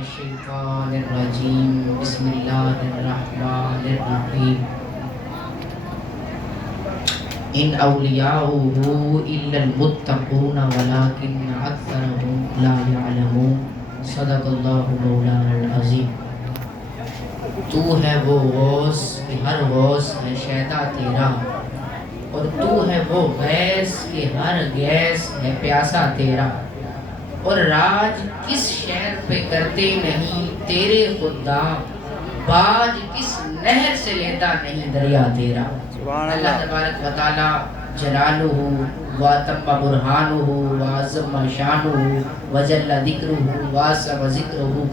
الشیطان الرجیم بسم اللہ الرحمن الرحیم ان اولیاؤہ الا المتقون ولکن اکثرهم لا یعلمون صدق اللہ مولانا العظیم۔ تو ہے وہ غوث کہ ہر غوث ہے شیدا تیرا، اور تو ہے وہ غیث کہ ہر غیث ہے پیاسا تیرا، اور راج کس شہر پہ کرتے نہیں تیرے خدام، باج کس نہر سے لیتا نہیں دریا تیرا۔ اللہ تبارک و تعالی جلالہ واتم برہانہ وعظم شانہ وجل ذکرہ واسع ذکرہ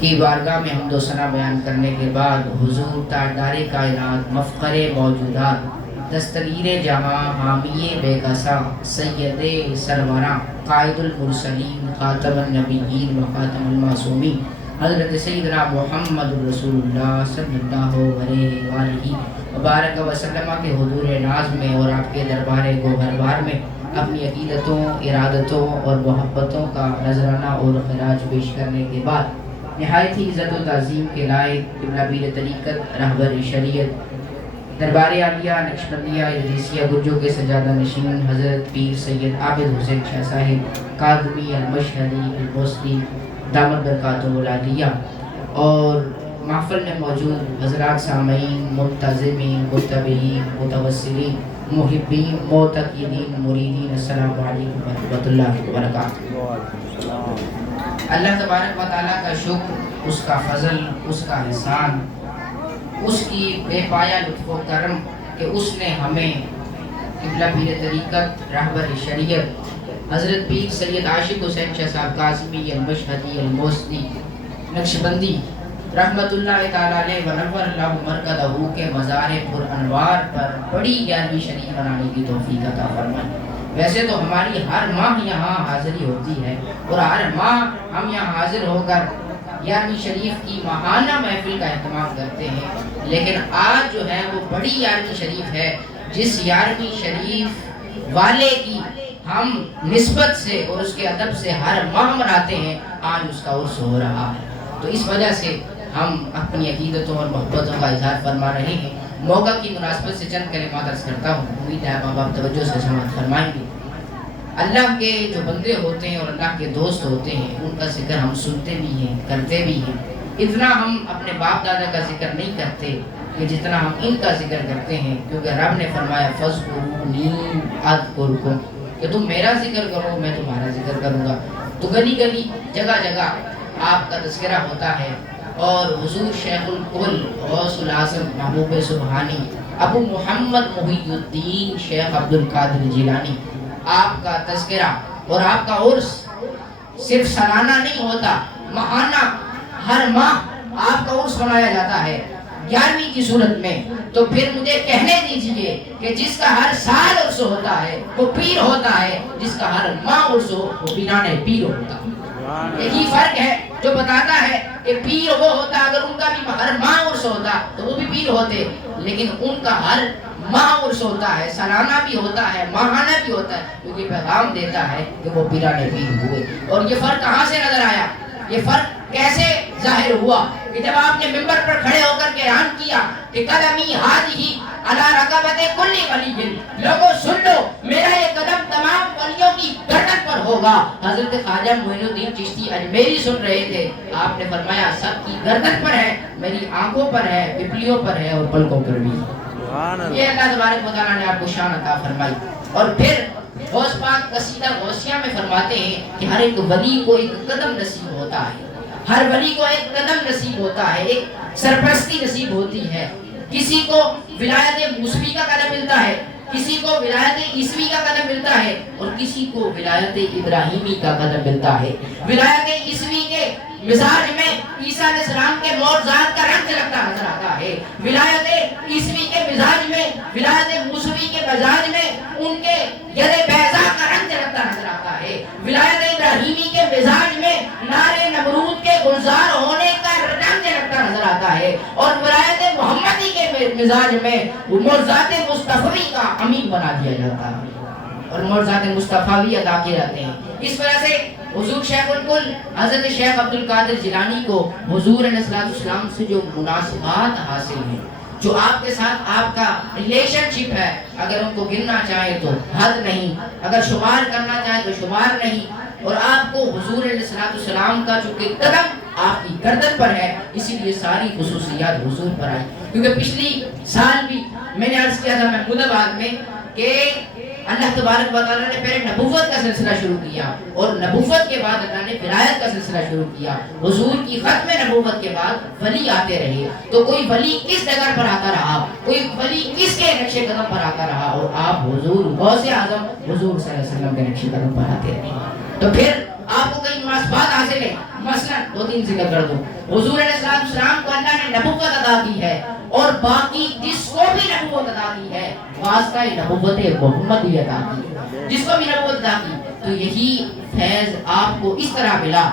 کی بارگاہ میں حمد و ثنا بیان کرنے کے بعد حضور تاجدار کائنات مفخر موجودات دستگیر جہاں حامی بے کسا سید سروراں قائد المرسلین خاتم النبیین و خاتم المعصومین حضرت سیدنا محمد رسول اللہ صلی اللہ علیہ وآلہ وبارک وسلم کے حضور ناز میں اور آپ کے دربار گوہربار میں اپنی عقیدتوں، ارادتوں اور محبتوں کا نذرانہ اور خراج پیش کرنے کے بعد نہایت ہی عزت و تعظیم کے لائق قبلہ پیر طریقت رہبر شریعت دربار عالیہ نقشبندیہ ادریسیہ گرجوں کے سجادہ نشین حضرت پیر سید عابد حسین شاہ صاحب کاظمی المشہدی البوستی دامت برکاتہ العالیہ، اور محفل میں موجود حضرات سامعین، منتظمین، متابعین، متوسلین، محبین، معتقدین، مریدین، السلام علیکم ورحمۃ اللہ وبرکاتہ۔ اللہ تبارک و تعالیٰ کا شکر، اس کا فضل، اس کا احسان، اس کی بے پایا لطف و کرم کہ اس نے ہمیں قبلہ پیر طریقت رہبر شریعت حضرت پیر سید عاشق حسین شاہ صاحب قاسمی المشہدی الموستی نقشبندی رحمت اللہ تعالیٰ علیہ ونور اللہ مرکزہ کے مزار پر انوار پر بڑی 11ویں شریف منانے کی توفیق عطا فرمائے۔ ویسے تو ہماری ہر ماہ یہاں حاضری ہوتی ہے اور ہر ماہ ہم یہاں حاضر ہو کر 11ویں شریف کی ماہانہ محفل کا اہتمام کرتے ہیں، لیکن آج جو ہے وہ بڑی 11ویں شریف ہے، جس 11ویں شریف والے کی ہم نسبت سے اور اس کے ادب سے ہر ماہ مناتے ہیں، آج اس کا عرس ہو رہا ہے۔ تو اس وجہ سے ہم اپنی عقیدتوں اور محبتوں کا اظہار فرما رہے ہیں۔ موقع کی مناسبت سے چند کلمات عرض کرتا ہوں، امید ہے آپ توجہ سے سماعت فرمائیں گے۔ اللہ کے جو بندے ہوتے ہیں اور اللہ کے دوست ہوتے ہیں، ان کا ذکر ہم سنتے بھی ہیں، کرتے بھی ہیں۔ اتنا ہم اپنے باپ دادا کا ذکر نہیں کرتے کہ جتنا ہم ان کا ذکر کرتے ہیں، کیونکہ رب نے فرمایا فَاذْكُرُونِی أَذْكُرْكُمْ کہ تم میرا ذکر کرو میں تمہارا ذکر کروں گا۔ تو گلی گلی جگہ جگہ آپ کا تذکرہ ہوتا ہے، اور حضور شیخ الکل غوث العظم محبوب سبحانی ابو محمد محی الدین شیخ عبد القادر جیلانی آپ کا تذکرہ اور آپ کا عرس صرف سالانہ نہیں ہوتا، ماہانہ ہر ماہ آپ کا عرس منایا جاتا ہے 11ویں کی صورت میں۔ تو پھر مجھے کہنے دیجئے کہ جس کا ہر سال عرس ہوتا ہے وہ پیر ہوتا ہے، جس کا ہر ماہ عرس ہو وہ پیرانے پیر ہوتا ہے۔ یہی فرق ہے جو بتاتا ہے کہ پیر وہ ہوتا، اگر ان کا بھی ہر ماہ عرس ہوتا تو وہ بھی پیر ہوتے، لیکن ان کا ہر ماہ عرس ہوتا ہے، سالانہ بھی ہوتا ہے، ماہانہ بھی ہوتا ہے، کیونکہ پیغام دیتا ہے کہ وہ پیرانے پیر ہوئے۔ اور یہ فرق کہاں سے نظر آیا، یہ فرق کیسے ظاہر ہوا کہ جب آپ نے ممبر پر کھڑے ہو کر کے اعلان کیا کہ قدمی ہادی علی رقبت کل ولی، لوگوں سن لو میرا یہ قدم تمام ولیوں کی گردن پر ہوگا۔ حضرت خواجہ معین الدین چشتی اجمیری سن رہے تھے، آپ نے فرمایا سب کی گردن پر ہے، میری آنکھوں پر ہے، پپلیوں پر ہے اور پلکوں پر بھی۔ یہ اللہ تبارک و تعالیٰ نے آپ کو شان عطا فرمائی۔ اور پھر غوث پاک قصیدہ غوثیہ میں فرماتے ہیں کہ ہر ایک ولی کو ایک قدم نصیب ہوتا ہے، ہر ولی کو ایک قدم نصیب ہوتا ہے، ایک سرپرستی نصیب ہوتی ہے۔ کسی کو ولایت موسوی کا قدم ملتا ہے، کسی کو ولایت عیسوی کا قدم ملتا ہے، اور کسی کو ولایت ابراہیمی کا قدم ملتا ہے۔ ولایت عیسوی کے مزاج میں عیسیٰ علیہ السلام کے معجزات کا رنگ جھلکتا نظر آتا ہے، ولایت عیسوی کے مزاج میں، ولایت موسوی کے مزاج میں ان کے ید بیضا کا رنگ جھلکتا نظر آتا ہے، ولایت ابراہیمی کے مزاج میں نار نمرود کے گلزار ہونے کا رنگ جھلکتا نظر آتا ہے، اور ولایت محمدی کے مزاج میں معجزات مصطفی کا امین بنا دیا جاتا ہے، اور معجزات مصطفی ادا کیے جاتے ہیں۔ اس وجہ سے حضور شیخ الکل حضرت شیخ عبد القادر جیلانی کو حضور علیہ السلام سے جو مناسبات حاصل ہیں، جو آپ کے ساتھ آپ کا ریلیشن شپ ہے، اگر ان کو گننا چاہے تو حد نہیں، اگر شمار کرنا چاہے تو شمار نہیں، اور آپ کو حضور علیہ السلام کا چونکہ قدم آپ کی گردن پر ہے، اسی لیے ساری خصوصیات حضور پر آئی۔ کیونکہ پچھلی سال بھی میں نے عرض کیا تھا محمود آباد میں کہ اللہ تبارک و تعالیٰ نے پہلے نبوت کا سلسلہ شروع کیا، اور نبوت کے بعد اللہ نے ولایت کا سلسلہ شروع کیا۔ حضور کی ختم نبوت کے بعد ولی آتے رہے، تو کوئی ولی کس جگہ پر آتا رہا، کوئی ولی کس کے نقش قدم پر آتا رہا، اور آپ حضور غوث اعظم حضور صلی اللہ علیہ وسلم کے نقش قدم پر آتے رہے۔ تو پھر آپ کو کئی مناسبات حاصل ہیں، مثلا 2-3 ذکر کر دوں۔ حضور علیہ السلام کو اللہ نے نبوت عطا کی ہے، اور باقی جس کو بھی نبوت عطا کی ہے واسطہ نبوت محمدی عطا کی، جس کو بھی نبوت عطا کی، تو یہی فیض آپ کو اس طرح ملا،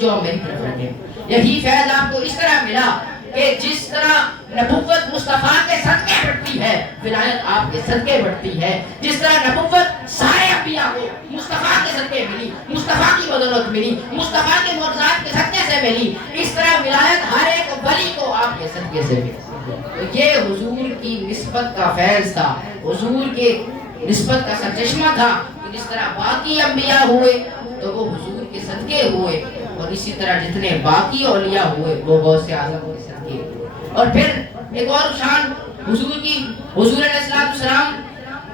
جو میری طرف رکھے، یہی فیض آپ کو اس طرح ملا کہ جس طرح نبوت مصطفیٰ کے صدقے بڑھتی ہے، ولایت آپ کے صدقے بڑھتی ہے۔ جس طرح نبوت سارے انبیاء کو مصطفیٰ کے صدقے ملی، مصطفیٰ کی بدولت ملی، مصطفیٰ کے معجزات کے صدقے سے ملی، اس طرح ولایت ہر ایک ولی کو آپ کے صدقے سے ملی۔ یہ حضور کی نسبت کا فیض تھا، حضور کے نسبت کا سرچشمہ تھا کہ جس طرح باقی انبیاء ہوئے تو وہ حضور کے صدقے ہوئے، اور اسی طرح جتنے باقی اولیاء ہوئے وہ غوث اعظم کے صدقے ہوئے۔ اور پھر ایک اور شان حضور کی، حضور علیہ السلام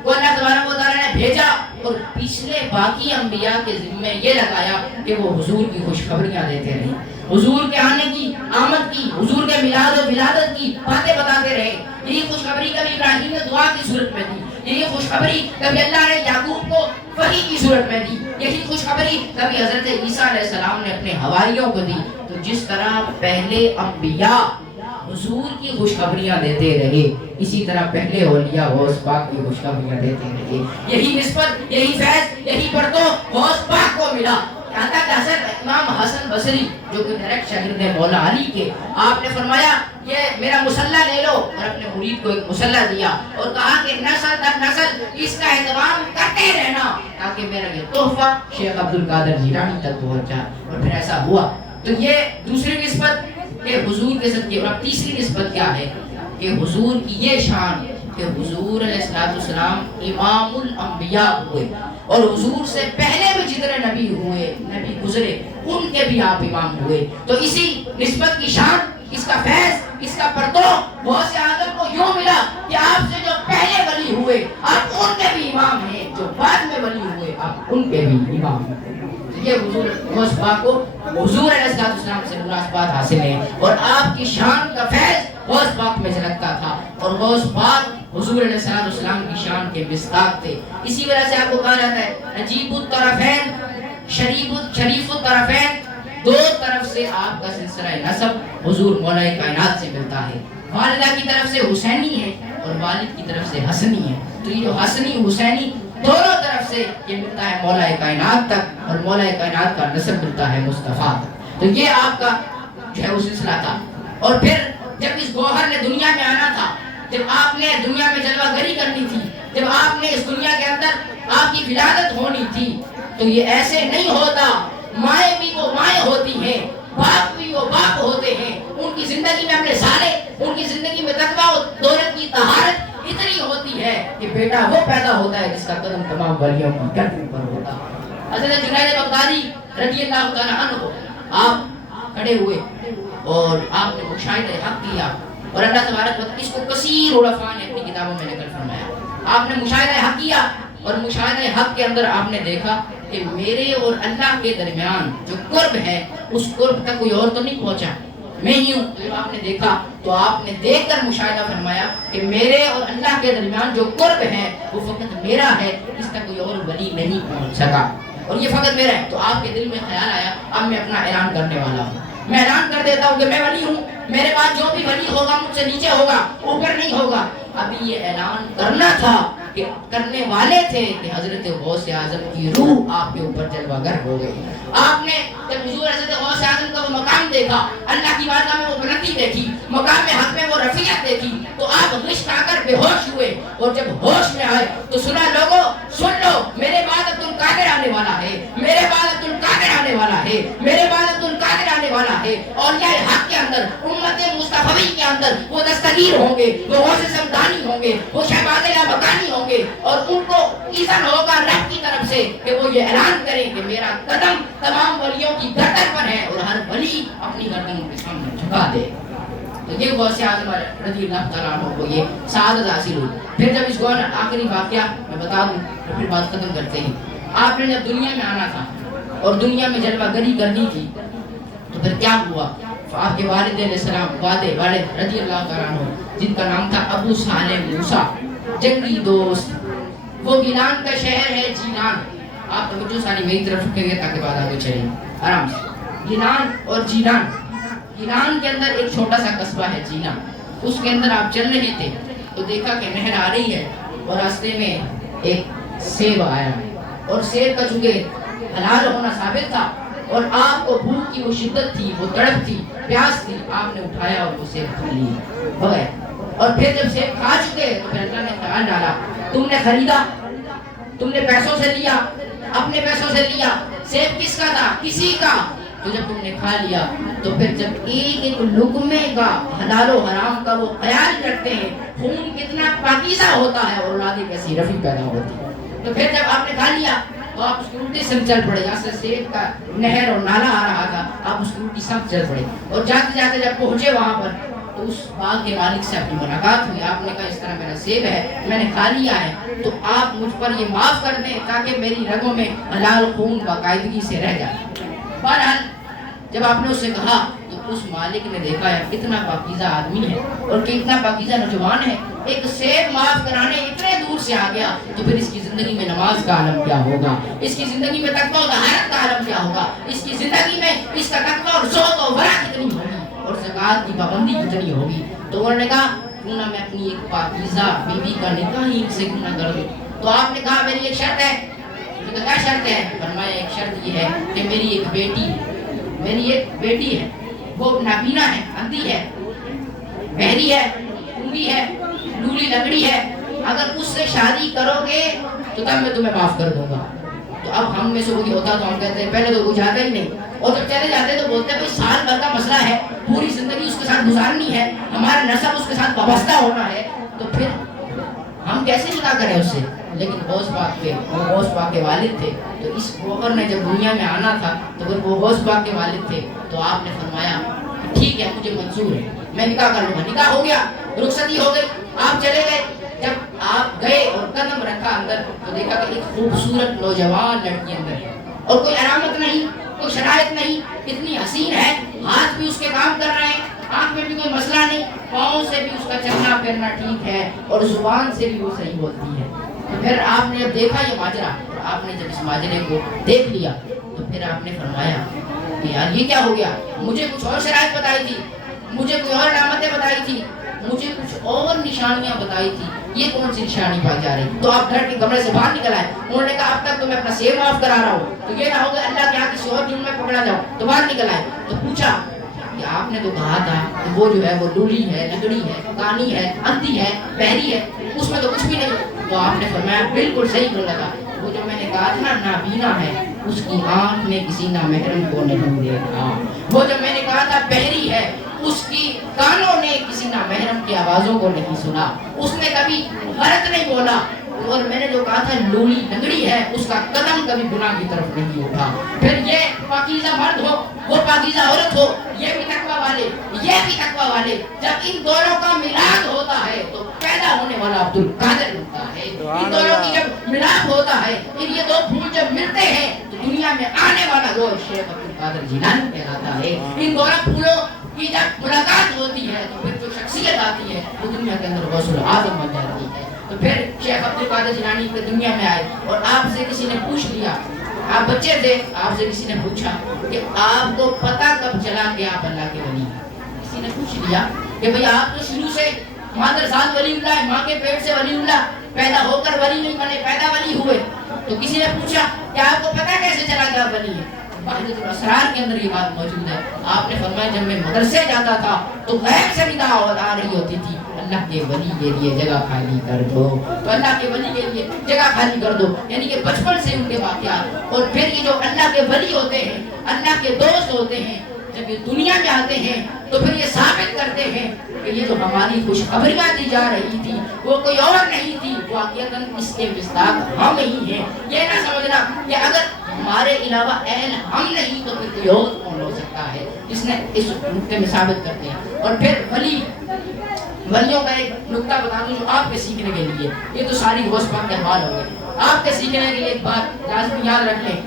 کو اللہ تبارک و تعالیٰ نے بھیجا اور پچھلے باقی انبیاء کے ذمے یہ لگایا کہ وہ حضور کی خوشخبریاں دیتے رہے، حضور کے آنے کی، آمد کی، حضور کے میلاد و ولادت کی باتیں بتاتے رہے۔ یہی خوشخبری کبھی ابراہیم نے دعا کی صورت میں دی، یہی خوشخبری کبھی اللہ نے یعقوب کو وحی کی صورت میں دی، یہی خوشخبری کبھی حضرت عیسیٰ علیہ السلام نے اپنے حواریوں کو دی۔ تو جس طرح پہلے انبیاء حضور کی خوشخبریاں دیتے رہے، اسی طرح پہلے اولیاء غوث پاک کی خوشخبریاں دیتے رہے۔ یہی نسبت، یہی فیض، یہی پرتو غوث پاک کو ملا۔ یہاں تک حضرت امام حسن بصری جو کہ ڈائریکٹ شاگرد مولا علی کے، آپ نے فرمایا یہ میرا مصلی لے لو، اور اپنے مرید کو ایک مصلی دیا اور کہا کہ نسل در نسل اس کا اہتمام کرتے رہنا تاکہ میرا یہ تحفہ شیخ عبد القادر جیلانی تک پہنچ جائے۔ اور پھر ایسا ہوا۔ تو یہ دوسری نسبت کہ حضور کے صدقے، اور اب تیسری نسبت کیا ہے کہ حضور کی یہ شان کہ حضور علیہ السلام امام الانبیاء ہوئے، اور حضور سے پہلے بھی جتنے نبی ہوئے، نبی گزرے، ان کے بھی آپ امام ہوئے۔ تو اسی نسبت کی شان، اس کا فیض، اس کا پرتو غوث اعظم کو یوں ملا کہ آپ سے جو پہلے ولی ہوئے آپ ان کے بھی امام ہیں، جو بعد میں ولی ہوئے آپ ان کے بھی امام ہیں۔ یہ حضور غوث پاک کو حضور علیہ السلام سے مناسبات حاصل ہیں، اور آپ کی شان کا فیض غوث پاک میں جھلکتا تھا، اور غوث پاک حضور علیہ السلام کی شان کے مصداق تھے۔ اسی وجہ سے آپ کو کہا جاتا ہے عجیب الطرفین شریف الطرفین، دو طرف سے آپ کا سلسلہ نسب حضور مولا کائنات سے ملتا ہے۔ والدہ کی طرف سے حسینی ہے اور والد کی طرف سے حسنی ہے، تو یہ جو حسنی حسینی دونوں طرف سے یہ ملتا ہے مولا کائنات تک، اور مولا کائنات کا نسب ملتا ہے مصطفیٰ تک۔ تو یہ آپ کا جو ہے وہ سلسلہ تھا۔ اور پھر جب اس گوہر نے دنیا میں آنا تھا، جب آپ نے دنیا میں جلوہ گری کرنی تھی، جب آپ نے اس دنیا کے اندر آپ کی ولادت ہونی تھی، تو یہ ایسے نہیں ہوتا۔ مائیں بھی وہ مائیں ہوتی ہیں، باپ بھی وہ باپ ہوتے ہیں، ان کی زندگی میں اپنے سارے، ان کی زندگی میں تقویٰ و دولت کی طہارت اتنی ہوتی ہے کہ بیٹا وہ پیدا ہوتا ہے جس کا قدم تمام ولیوں کی گردن پر ہوتا ہے۔ حضرت جنید بغدادی رضی اللہ تعالیٰ عنہ، آپ کھڑے ہوئے اور آپ نے مشاہدہ حق کیا، اور اللہ تبارک و تعالیٰ اس کو کثیر علماء نے اپنی کتابوں میں نقل فرمایا۔ آپ نے مشاہدہ حق کیا، اور مشاہدہ حق کے اندر آپ نے دیکھا کہ میرے اور اللہ کے درمیان جو قرب ہے اس قرب تک کوئی اور تو نہیں پہنچا، میں ہی ہوں۔ جب آپ نے دیکھا تو آپ نے دیکھ کر مشاہدہ فرمایا کہ میرے اور اللہ کے درمیان جو قرب ہے وہ فقط میرا ہے، اس تک کوئی اور ولی نہیں پہنچ سکا، اور یہ فقط میرا ہے۔ تو آپ کے دل میں خیال آیا اب میں اپنا اعلان کرنے والا ہوں، میں اعلان کر دیتا ہوں کہ میں ولی ہوں، میرے بعد جو بھی ولی ہوگا مجھ سے نیچے ہوگا، اوپر نہیں ہوگا۔ ابھی یہ اعلان کرنا تھا کہ کرنے والے تھے کہ حضرت غوث اعظم کی روح آپ کے اوپر جلوہ گر ہو گئی۔ آپ نے جب حضور حضرت غوث اعظم کا وہ مقام دیکھا دیکھا, اللہ کی بارگاہ میں وہ بلندی دیکھی, مقام حق میں وہ رفیعت دیکھی, تو آپ غش آ کر بے ہوش ہوئے, اور جب ہوش میں آئے تو سنا لوگوں سن لو, میرے بعد عبد القادر آنے والا ہے, میرے بعد عبد القادر آنے والا ہے, میرے بعد عبد القادر آنے والا ہے. اور یہ حق کے اندر, امت مصطفی کے اندر وہ دستگیر ہوں گے, وہ غوث سمدانی ہوں گے, وہ شہباز لامکانی ہوں گے, اور ان کو اذن ہوگا رب کی طرف سے کہ وہ یہ اعلان کریں کہ میرا قدم تمام ولیوں کی گردن پر ہے, اور ہر ولی اپنی گردن ان کے سامنے جھکا دے. تو یہ غوث اعظم رضی اللہ تعالیٰ عنہ کو یہ سعادت حاصل ہوئی. پھر جب اس کو آخری واقعہ میں بتا دوں تو پھر بات ختم کرتے ہیں. آپ نے جب دنیا میں آنا تھا اور دنیا میں جلوہ گری کرنی تھی, تو پھر کیا ہوا؟ آپ کے والد علیہ السلام, والد رضی اللہ تعالیٰ عنہ, جن کا نام تھا ابو صالح موسیٰ, جنگی دوست, وہ گیلان کا شہر ہے جیلان. آپ توجہ ساری میری طرف رکھیں گے تاکہ بات آگے چلے آرام سے. گیلان اور جیلان, گیلان کے اندر ایک چھوٹا سا قصبہ ہے جیلان, اس کے اندر آپ چل رہے تھے تو دیکھا کہ نہر آ رہی ہے, اور راستے میں ایک سیب آیا, اور سیب کا چونکہ حلال ہونا ثابت تھا, اور آپ کو بھوک کی وہ شدت تھی, وہ تڑپ تھی, پیاس تھی, آپ نے اٹھایا اور وہ سیب کھا لیا. اور پھر جب سیب کھا چکے تو پھر اللہ نے خیال ڈالا, تم نے خریدا, تم نے پیسوں سے لیا, اپنے پیسوں سے لیا, سیب کس کا تھا؟ کسی کا. تو جب تم نے کھا لیا تو پھر جب ایک ایک لقمے کا حلال و حرام کا وہ خیال رکھتے ہیں, خون کتنا پاکیزہ ہوتا ہے اور اولادیں کیسی رفیع پیدا ہوتی ہے. تو پھر جب آپ نے کھا لیا تو آپ اس کی الٹی سمت چل پڑے, جہاں سے سیب کا نہر اور نالا آ رہا تھا, آپ اس کی الٹی سمت چل پڑے, اور جاتے جاتے جب پہنچے وہاں پر تو اس باغ کے مالک سے اپنی ملاقات ہوئی. آپ نے کہا اس طرح میرا سیب ہے, میں نے کھا لیا ہے, تو آپ مجھ پر یہ معاف کر دیں تاکہ میری رگوں میں حلال خون باقاعدگی سے رہ جائے. بہرحال جب آپ نے اس سے کہا تو اس مالک نے دیکھا ہے کتنا پاکیزہ آدمی ہے اور کتنا پاکیزہ نوجوان ہے, ایک سیب معاف کرانے اتنے دور سے آ گیا, تو پھر اس کی زندگی میں نماز کا عالم کیا ہوگا, اس کی زندگی میں تقویٰ و طہارت کا عالم کیا ہوگا, اس کی زندگی میں اس کا تقویٰ اور زہد و ورع کتنی ہوگی, اور زکوٰۃ کی پابندی کتنی ہوگی. تو انہوں نے کہا کیوں نہ میں اپنی ایک پاکیزہ بیوی کا نکاح ہی سے کیوں نہ کر دوں. تو آپ نے کہا میری ایک شرط ہے. کیا شرط ہے؟ فرمایا ایک شرط یہ ہے کہ میری ایک بیٹی ہے, وہ نابینا ہے, اندھی ہے, بہری ہے, گونگی ہے, لولی لنگڑی ہے, اگر اس سے شادی کرو گے تو تب میں تمہیں معاف کر دوں گا. تو اب ہم میں سے کوئی ہوتا تو ہم کہتے ہیں پہلے تو کچھ آتا ہی نہیں, اور جب چلے جاتے تو بولتے ہیں بھائی سال بھر کا مسئلہ ہے, پوری زندگی اس کے ساتھ گزارنی ہے, ہمارا نسب اس کے ساتھ وابستہ ہونا ہے, تو پھر ہم کیسے نکاح کریں اس سے. لیکن غوث پاک کے والد تھے, تو اس گوہر نے جب دنیا میں آنا تھا تو پھر وہ غوث پاک کے والد تھے, تو آپ نے فرمایا ٹھیک ہے مجھے منظور ہے, میں نکاح کر لوں گا. نکاح ہو گیا, رخصتی ہو گئی, آپ چلے گئے. جب آپ گئے اور قدم رکھا اندر تو دیکھا کہ ایک خوبصورت نوجوان لڑکی اندر ہے, اور کوئی علامت نہیں, کوئی شرائط نہیں, اتنی حسین ہے, ہاتھ بھی اس کے کام کر رہے ہیں, آنکھ میں بھی کوئی مسئلہ نہیں, پاؤں سے بھی اس کا چلنا پھرنا ٹھیک ہے, اور زبان سے بھی وہ صحیح بولتی ہے. تو پھر آپ نے جب دیکھا یہ ماجرا, آپ نے جب اس ماجرے کو دیکھ لیا تو پھر آپ نے فرمایا کہ یار یہ کیا ہو گیا, مجھے کچھ اور شرائط بتائی تھی, مجھے کوئی اور علامتیں بتائی تھی, مجھے کچھ اور نشانیاں بتائی تھی, یہ کون سی نشانی پائی جا رہی. تو آپ گھر کے کمرے سے باہر نکل آئے. انہوں نے کہا اب تک تو میں اپنا سیب معاف کرا رہا ہوں, تو یہ نہ ہوگا اللہ کے یہاں کسی اور جرم میں پکڑا جاؤں. تو باہر نکل آئے تو پوچھا کہ آپ نے تو کہا تھا کہ وہ جو ہے وہ لولی ہے, لنگڑی ہے, کانی ہے, اندھی ہے, بہری ہے, اس میں تو کچھ بھی نہیں. تو آپ نے فرمایا بالکل صحیح بولا تھا, وہ جو میں نے کہا تھا نا نابینا ہے, اس کی آنکھ میں کسی نامحرم کو نہیں دیکھا. وہ جو میں نے کہا تھا بہری ہے, اس کی کانوں نے کسی نامحرم کی آوازوں کو نہیں سنا, اس نے کبھی غلط نہیں بولا. اور میں نے جو کہا تھا لولی لنگڑی ہے, اس کا قدم کبھی گناہ کی طرف نہیں اٹھا. پھر یہ پاکیزہ مرد ہو, وہ پاکیزہ عورت ہو, یہ بھی تقویٰ والے, یہ بھی تقویٰ والے, جب ان دونوں کا ملاپ ہوتا ہے تو پیدا ہونے والا عبد القادر ہوتا ہے. ان دونوں کی جب ملاپ ہوتا ہے, ان یہ دو پھول جب ملتے ہیں تو دنیا میں آنے والا وہ شیخ عبد القادر جیلانی کہلاتا ہے. ان دونوں پھولوں کی جب ملاقات ہوتی ہے تو پھر جو شخصیت آتی ہے وہ دنیا کے اندر غوث الاعظم بن جاتی ہے. تو پھر شیخ عبد القادر جیلانی دنیا میں آئے, اور آپ سے کسی نے پوچھ لیا, آپ بچے تھے, آپ سے کسی نے پوچھا کہ آپ کو پتہ کب چلا کہ آپ اللہ کے ولی ہیں. کسی نے پوچھ لیا کہ بھئی آپ تو شروع سے مادر ذات ولی اللہ ہے, ماں کے پیٹ سے ولی اللہ, پیدا ہو کر ولی نہیں بنے, پیدا ولی ہوئے. تو کسی نے پوچھا کہ آپ کو پتہ کیسے چلا کہ آپ ولی ہیں. وحدۃ الاسرار کے اندر یہ بات موجود ہے. آپ نے فرمایا جب میں مدرسے جاتا تھا تو غیب سے بھی دعوت آ رہی ہوتی تھی اللہ کے ولی کے لیے جگہ خالی کر دو, تو اللہ کے ولی کے لیے جگہ خالی کر دو. یعنی کہ بچپن سے ان کے واقعات. اور پھر یہ جو اللہ کے ولی ہوتے ہیں, اللہ کے دوست ہوتے ہیں, جب یہ دنیا میں آتے ہیں تو پھر یہ ثابت کرتے ہیں کہ یہ جو ہماری خوشخبریاں دی جا رہی تھی وہ کوئی اور نہیں تھی, واقعتاً اس کے مصداق ہم ہی ہیں. یہ نہ سمجھنا کہ اگر ہمارے علاوہ اہل ہم نہیں تو پھر کوئی اور کون ہو سکتا ہے, جس نے اس نقطے میں ثابت کرتے ہیں. اور پھر ولیوں کا ایک نقطہ بتا دوں جو آپ کے سیکھنے کے لیے, یہ تو ساری غوث پاک کے حوال ہو گئے, آپ کے سیکھنے کے لیے ایک بات لازمی یاد رکھ لیں.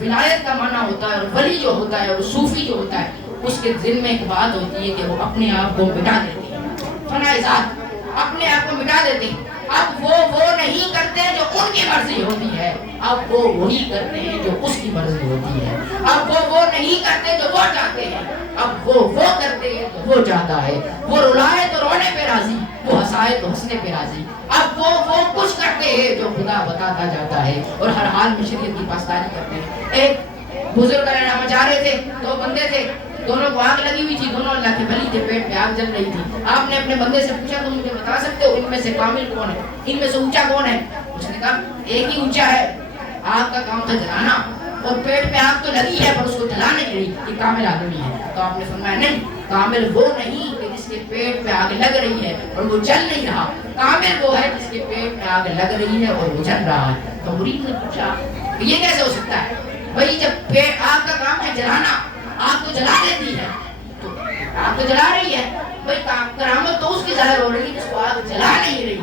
ولایت کا معنی ہوتا ہے, اور ولی جو ہوتا ہے, اور صوفی جو ہوتا ہے, اس کے دل میں ایک بات ہوتی ہے کہ وہ اپنے آپ کو مٹا دیتے ہیں, فنا ذات, اپنے آپ کو مٹا دیتے ہیں. اب وہ نہیں کرتے جو ان کی مرضی ہوتی ہے, اب وہ وہی کرتے ہیں جو اس کی مرضی ہوتی ہے. اب وہ نہیں کرتے جو وہ چاہتے ہیں, اب وہ کرتے ہیں جو وہ چاہتا ہے. وہ رلائے تو رونے پہ راضی, وہ ہنسائے تو ہنسنے پہ راضی. اب وہ کچھ کرتے ہیں جو خدا بتاتا جاتا ہے, اور ہر حال میں شریعت کی پاسداری کرتے ہیں. ایک بزرگ رہنا چاہ رہے تھے, دو بندے تھے, دونوں کو آگ لگی ہوئی تھی, دونوں اللہ کے ولی تھے, پیٹ میں آگ جل رہی تھی. آپ نے اپنے بندے سے پوچھا تم مجھے بتا سکتے ہو ان میں سے کامل کون ہے, ان میں سے اونچا کون ہے؟ اس نے کہا ایک ہی اونچا ہے, آگ کا کام تھا جلانا, اور پیٹ میں آگ تو لگی ہے پر اس کو جلا نہیں رہی, یہ کامل آدمی ہے. تو آپ نے فرمایا نہیں, کامل وہ نہیں کہ جس کے پیٹ میں آگ لگ رہی ہے اور وہ جل نہیں رہا, کامل وہ ہے جس کے پیٹ میں آگ لگ رہی ہے اور وہ جل رہا ہے. تو مرید نے پوچھا کہ یہ کیسے ہو سکتا ہے بھائی, جب آگ کا کام ہے جلانا, آگ تو جلا دیتی ہے, تو آگ تو جلا رہی ہے بھائی, کرامت تو اس کی ظاہر ہو رہی ہے جس کو آگ جلا نہیں رہی.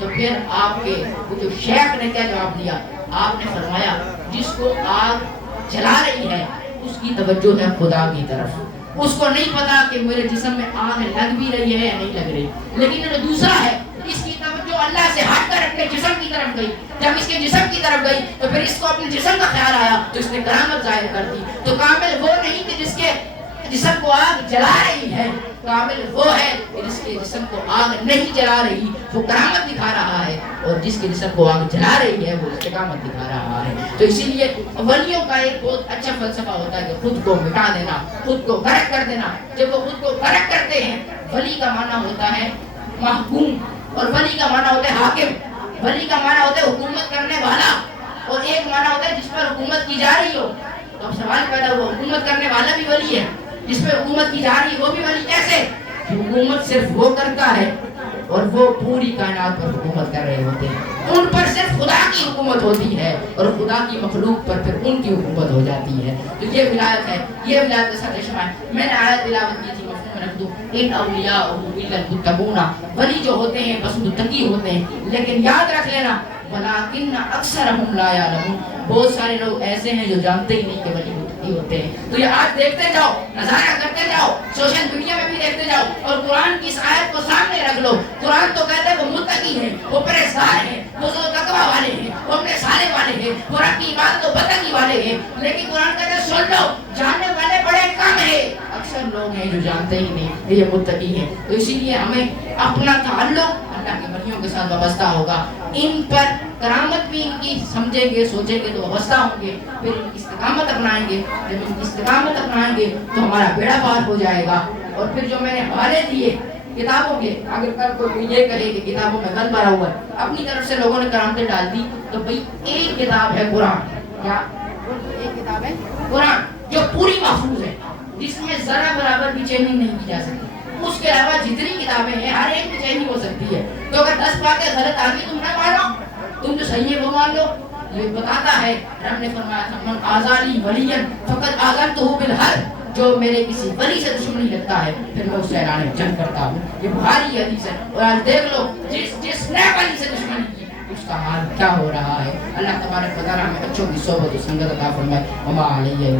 تو پھر آپ کے جو شیخ نے کیا جواب دیا, آپ نے فرمایا جس کو آگ جلا رہی ہے اس کی توجہ ہے خدا کی طرف, اس کو نہیں پتا کہ میرے جسم میں آگ لگ بھی رہی ہے یا نہیں لگ رہی. لیکن جو دوسرا ہے اس کی توجہ اللہ سے ہٹ کر اپنے جسم کی طرف گئی, جب اس کے جسم کی طرف گئی تو پھر اس کو اپنے جسم کا خیال آیا تو اس نے کرامت ظاہر کر دی. تو کامل وہ نہیں کہ جس کے جسم کو آگ جلا رہی ہے, کامل وہ ہے کہ جس کے جسم کو آگ نہیں جلا رہی, وہ کرامت دکھا رہا ہے, اور جس کے جسم کو آگ جلا رہی ہے وہ استقامت دکھا رہا ہے. تو اسی لیے ولیوں کا ایک بہت اچھا فلسفہ ہوتا ہے کہ خود کو مٹا دینا, خود کو غرق کر دینا. جب وہ خود کو غرق کرتے ہیں, ولی کا معنی ہوتا ہے محکوم, اور ولی کا معنی ہوتا ہے حاکم. ولی کا معنی ہوتا ہے حکومت کرنے والا, اور ایک معنی ہوتا ہے جس پر حکومت کی جا رہی ہو. تو اب سوال پیدا ہوا, حکومت کرنے والا بھی ولی ہے, جس پہ حکومت کی جا رہی ہے وہ بھی ولی کیسے؟ حکومت صرف وہ کرتا ہے اور وہ پوری کائنات پر حکومت کر رہے ہوتے ہیں, ان پر صرف خدا کی حکومت ہوتی ہے, اور خدا کی مخلوق پر پھر ان کی حکومت ہو جاتی ہے. تو یہ ولایت ہے, یہ ولایت کا سر شمع ہے. میں نے آیت تلاوت کی تھی, مفہوم رکھ دوں, ان اولیاء الا المتقون, ولی جو ہوتے ہیں بس متقی ہوتے ہیں. لیکن یاد رکھ لینا ولکن اکثرهم لا یعلمون, بہت سارے لوگ ایسے ہیں جو جانتے ہی نہیں کہ ولی متقی ہوتے ہیں. تو یہ آج دیکھتے جاؤ, نظارہ کرتے جاؤ, سوشل میڈیا میں بھی دیکھتے جاؤ, اور قرآن کی اس آیت کو سامنے رکھ لو. قرآن تو کہتا ہے وہ متقی ہیں, وہ پرہیزگار ہیں, وہ تقویٰ والے ہیں, وہ اپنے سارے والے ہیں, وہ رب کی عبادت و بندگی والے ہیں. لیکن قرآن کہتا ہے سن لو, جاننے والے بڑے کم ہیں, اکثر لوگ ہیں جو جانتے ہی نہیں کہ یہ متقی ہیں. تو اسی لیے ہمیں اپنا تعلق اللہ کے ولیوں کے ساتھ وابستہ ہوگا. ان پر کرامت بھی ان کی سمجھیں گے, سوچیں گے تو وابستہ ہوں گے, پھر ان کی استقامت اپنائیں گے. جب ان کی استقامت اپنائیں گے تو ہمارا بیڑا پار ہو جائے گا. اور پھر جو میں نے حوالے دیے کتابوں کے, اگر کل کوئی یہ کہے کہ کتابوں میں غلط بھرا ہوا ہے, اپنی طرف سے لوگوں نے کرامتیں ڈال دی, تو بھئی ایک کتاب ہے قرآن, کیا ایک کتاب ہے قرآن جو پوری محفوظ ہے, جس میں ذرا برابر بھی چینج نہیں کی جا سکتی. اس کے علاوہ جتنی کتابیں ہیں ہر ایک چینج ہو سکتی ہے. تو اگر 10 باتیں غلط آ گئی تم نہ مانو, تم جو صحیح ہے وہ مان لو. یہ بتاتا ہے رب نے فرمایا تھا من آزالی ولین فقط آزمتہ بالحرب, جو میرے کسی ولی سے دشمنی لگتا ہے پھر میں اس سے اعلان جنگ کرتا ہوں. یہ بخاری حدیث ہے. اور آج دیکھ لو جس نے ولی سے دشمنی کی اس کا حال کیا ہو رہا ہے. اللہ تبارک و تعالی ہمیں اچھوں کی صحبت و سنگت عطا فرمائے. وما علیہ